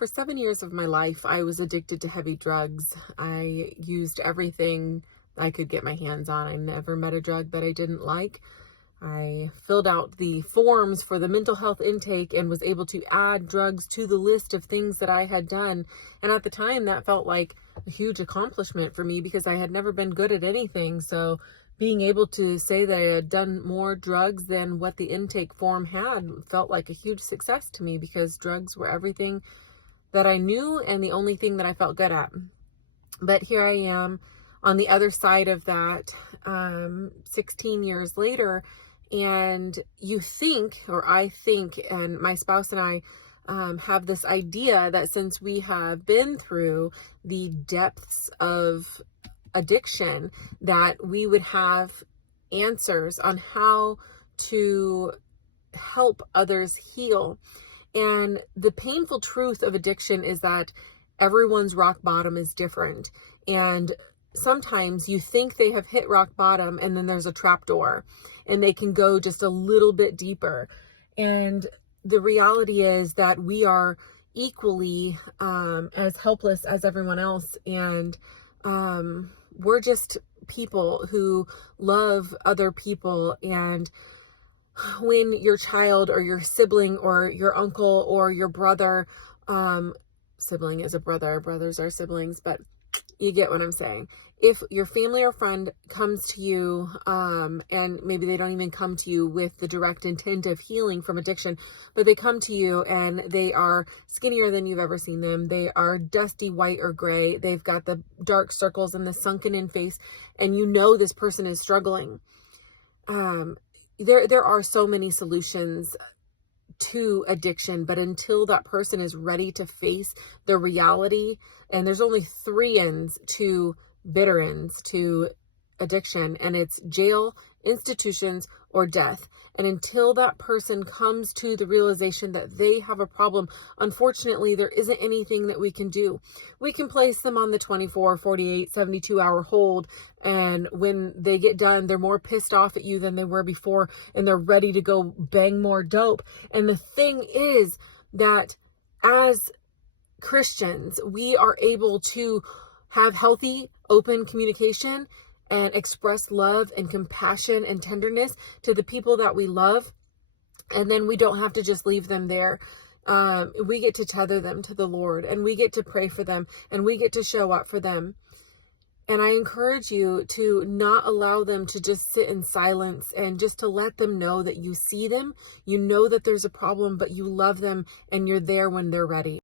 For 7 years of my life, I was addicted to heavy drugs. I used everything I could get my hands on. I never met a drug that I didn't like. I filled out the forms for the mental health intake and was able to add drugs to the list of things that I had done. And at the time, that felt like a huge accomplishment for me because I had never been good at anything. So being able to say that I had done more drugs than what the intake form had felt like a huge success to me because drugs were everything that I knew and the only thing that I felt good at. But here I am on the other side of that, 16 years later, and you think, or I think, and my spouse and I have this idea that since we have been through the depths of addiction, that we would have answers on how to help others heal. And the painful truth of addiction is that everyone's rock bottom is different. And sometimes you think they have hit rock bottom and then there's a trap door and they can go just a little bit deeper. And the reality is that we are equally as helpless as everyone else. And we're just people who love other people. And when your child or your sibling or your uncle or your brother, sibling is a brother, brothers are siblings, but you get what I'm saying. If your family or friend comes to you, and maybe they don't even come to you with the direct intent of healing from addiction, but they come to you and they are skinnier than you've ever seen them. They are dusty white or gray. They've got the dark circles and the sunken in face, and you know this person is struggling. There are so many solutions to addiction, but until that person is ready to face the reality, and there's only three ends to bitter ends to addiction, and it's jail, institutions, or death. And until that person comes to the realization that they have a problem, unfortunately, there isn't anything that we can do. We can place them on the 24, 48, 72-hour hold, and when they get done, they're more pissed off at you than they were before, and they're ready to go bang more dope. And the thing is that as Christians, we are able to have healthy, open communication and express love and compassion and tenderness to the people that we love. And then we don't have to just leave them there. We get to tether them to the Lord, and we get to pray for them, and we get to show up for them. And I encourage you to not allow them to just sit in silence, and just to let them know that you see them, you know that there's a problem, but you love them and you're there when they're ready.